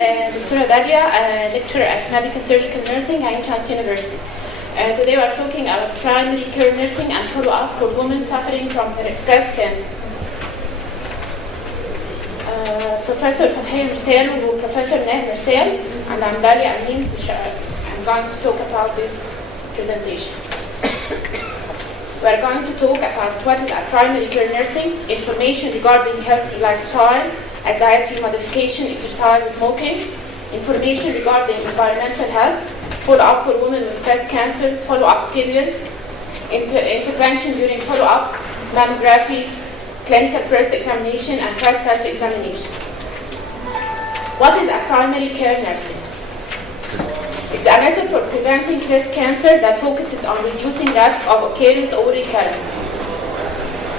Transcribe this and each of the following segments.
Dr. Dalia, lecturer at Medical Surgical Nursing at Ain Shams University. Today we are talking about primary care nursing and follow-up for women suffering from breast cancer. Professor Fathay Mursal and Professor Ned Mursal, and I'm Dalia Amin. I'm going to talk about this presentation. We are going to talk about what is primary care nursing, information regarding healthy lifestyle, as dietary modification, exercise, smoking, information regarding environmental health, follow-up for women with breast cancer, follow-up schedule, intervention during follow-up, mammography, clinical breast examination, and breast self-examination. What is a primary care nursing? It's a method for preventing breast cancer that focuses on reducing risk of occurrence or recurrence.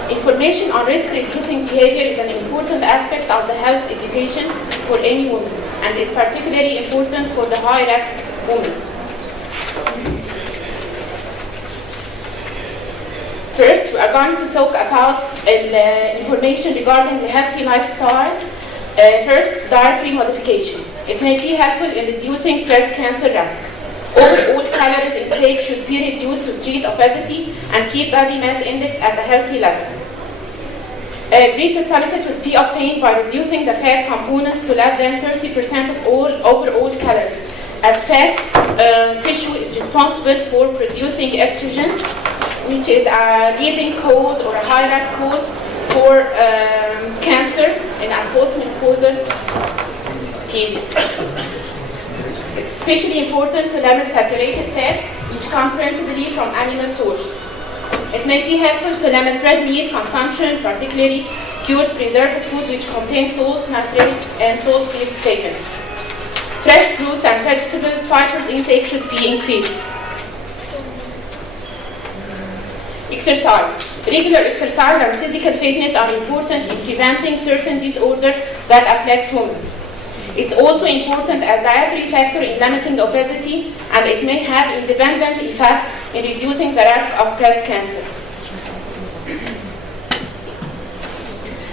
Information on risk-reducing behavior is an important aspect of the health education for any woman, and is particularly important for the high-risk women. First, we are going to talk about information regarding the healthy lifestyle. First, dietary modification. It may be helpful in reducing breast cancer risk. Overall calories intake should be reduced to treat obesity and keep body mass index at a healthy level. A greater benefit will be obtained by reducing the fat components to less than 30% of all overall calories, as fat tissue is responsible for producing estrogens, which is a leading cause or a high-risk cause for cancer in a postmenopausal period. It's especially important to limit saturated fat, which come principally from animal sources. It may be helpful to limit red meat consumption, particularly cured preserved food which contain salt, nitrates, and salt-based bacons. Fresh fruits and vegetables, fiber intake should be increased. Exercise. Regular exercise and physical fitness are important in preventing certain disorders that affect women. It's also important as dietary factor in limiting obesity, and it may have independent effect in reducing the risk of breast cancer.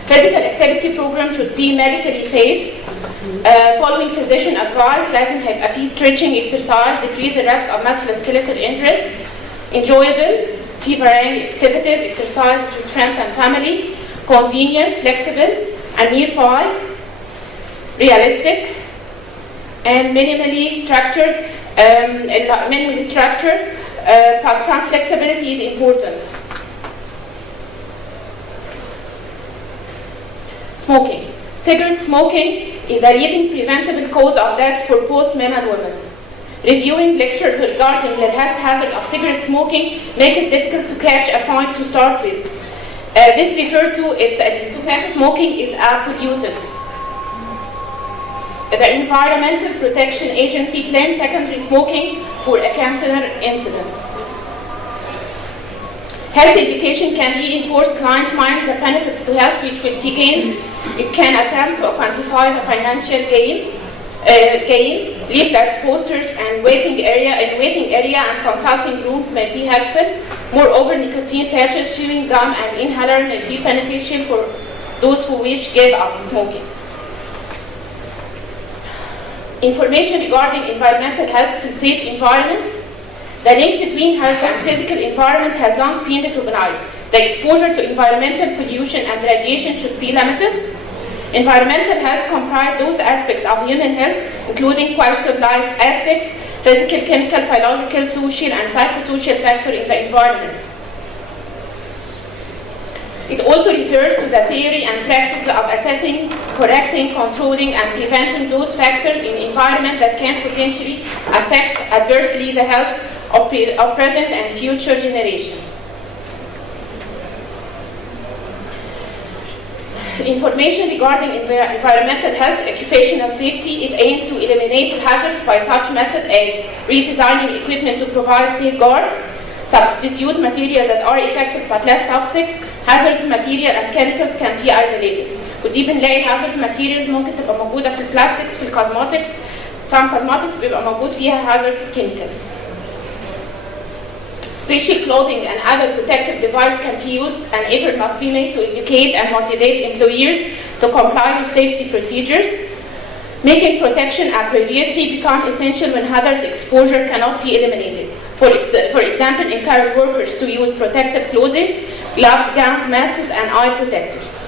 Physical activity program should be medically safe. Following physician advice, لازم هيبقى في stretching exercise, decrease the risk of musculoskeletal injuries. Enjoyable, fee varying activities, exercise with friends and family. Convenient, flexible, and nearby. Realistic and minimally structured, but some flexibility is important. Smoking. Cigarette smoking is a leading preventable cause of death for both men and women. Reviewing lectures regarding the health hazard of cigarette smoking make it difficult to catch a point to start with. This refers to it, tobacco smoking is a pollutant. The Environmental Protection Agency blames secondary smoking for a cancer incidence. Health education can reinforce client mind the benefits to health which will be gained. It can attempt to quantify the financial gain. Leaflets, posters, and waiting area and consulting rooms may be helpful. Moreover, nicotine patches, chewing gum, and inhaler may be beneficial for those who wish to give up smoking. Information regarding environmental health for safe environment. The link between health and physical environment has long been recognized. The exposure to environmental pollution and radiation should be limited. Environmental health comprises those aspects of human health, including quality of life aspects, physical, chemical, biological, social, and psychosocial factors in the environment. It also refers to the theory and practice of assessing, correcting, controlling, and preventing those factors in environment that can potentially affect adversely the health of present and future generations. Information regarding environmental health, occupational safety, it aims to eliminate hazards by such methods as redesigning equipment to provide safeguards, substitute materials that are effective but less toxic. Hazardous material and chemicals can be isolated. ودي بنلاقي hazardous materials ممكن تبقى موجودة في البلاستكس في الكوزماتكس. Some cosmetics بيبقى موجود فيها hazardous chemicals. Special clothing and other protective devices can be used, and effort must be made to educate and motivate employers to comply with safety procedures. Making protection appropriately become essential when hazard exposure cannot be eliminated. For example, encourage workers to use protective clothing, gloves, gowns, masks, and eye protectors.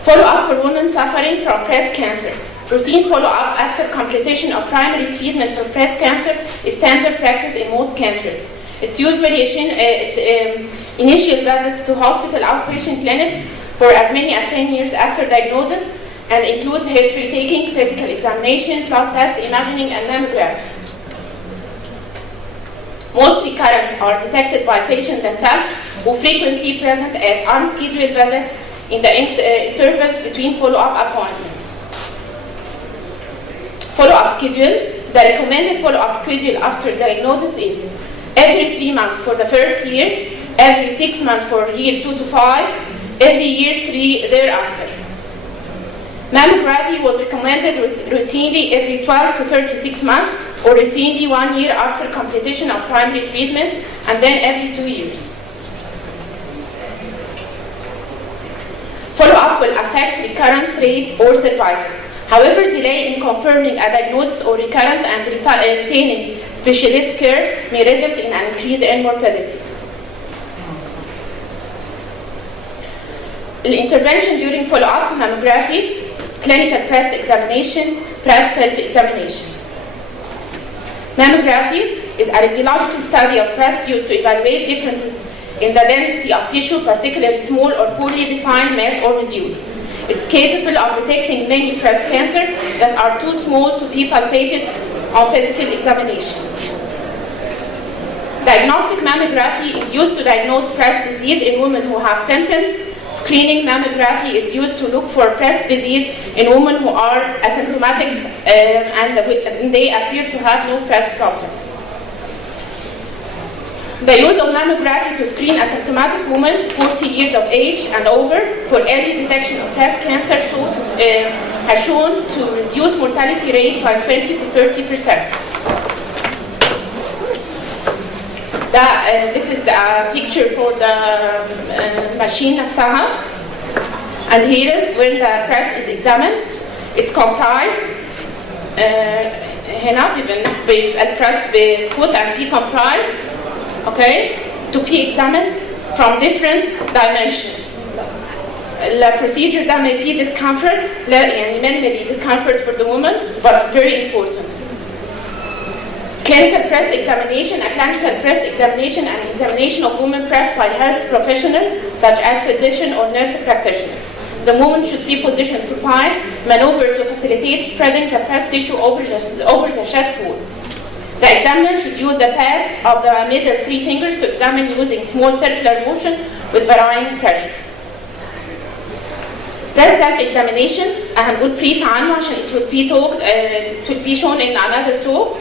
Follow-up for women suffering from breast cancer. Routine follow-up after completion of primary treatment for breast cancer is standard practice in most countries. It's usually initial visits to hospital outpatient clinics for as many as 10 years after diagnosis and includes history taking, physical examination, blood test, imaging, and mammograph. Most recurrences are detected by patients themselves, who frequently present at unscheduled visits in the intervals between follow-up appointments. Follow-up schedule. The recommended follow-up schedule after diagnosis is every 3 months for the first year, every 6 months for year 2 to 5, every year 3 thereafter. Mammography was recommended routinely every 12 to 36 months, or routinely 1 year after completion of primary treatment, and then every 2 years. Follow-up will affect recurrence rate or survival. However, delay in confirming a diagnosis or recurrence and retaining specialist care may result in an increase in morbidity. The intervention during follow-up: mammography, clinical breast examination, breast self-examination. Mammography is a radiological study of breast used to evaluate differences in the density of tissue, particularly small or poorly defined mass or nodules. It's capable of detecting many breast cancer that are too small to be palpated on physical examination. Diagnostic mammography is used to diagnose breast disease in women who have symptoms. Screening mammography is used to look for breast disease in women who are asymptomatic and they appear to have no breast problem. The use of mammography to screen asymptomatic women 40 years of age and over for early detection of breast cancer has shown to reduce mortality rate by 20 to 30%. This is a picture for the machine نفسها, and here is when the breast is examined. It's comprised هنا البreast put and be comprised, okay, to be examined from different dimensions. The procedure that may be discomfort, يعني minimally discomfort for the woman, but it's very important. Clinical breast examination. A clinical breast examination and examination of woman breast by health professional such as physician or nurse practitioner. The woman should be positioned supine, maneuvered to facilitate spreading the breast tissue over the chest wall. The examiner should use the pads of the middle 3 fingers to examine using small circular motion with varying pressure. Breast self-examination. هنقول brief عنه عشان it will be shown in another talk.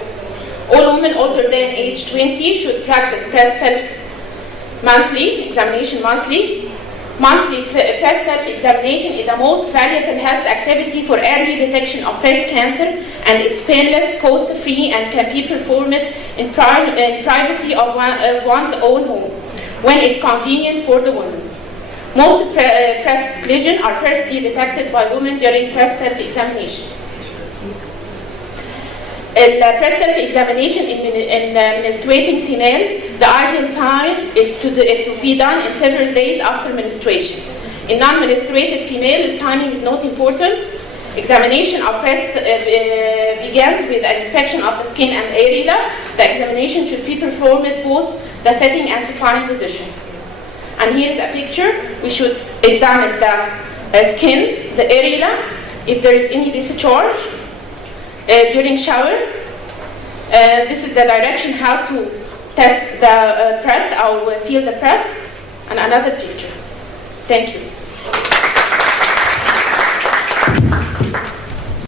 All women older than age 20 should practice breast self-examination monthly. Monthly breast self-examination is the most valuable health activity for early detection of breast cancer, and it's painless, cost-free, and can be performed in privacy of one's own home when it's convenient for the woman. Most breast lesions are firstly detected by women during breast self-examination. Breast self-examination in menstruating female, the ideal time is to be done in several days after menstruation. In non-menstruated female, the timing is not important. Examination of breast begins with an inspection of the skin and areola. The examination should be performed both the sitting and supine position. And here is a picture. We should examine the skin, the areola, if there is any discharge. During shower, this is the direction how to test the breast or feel the breast, and another picture. Thank you.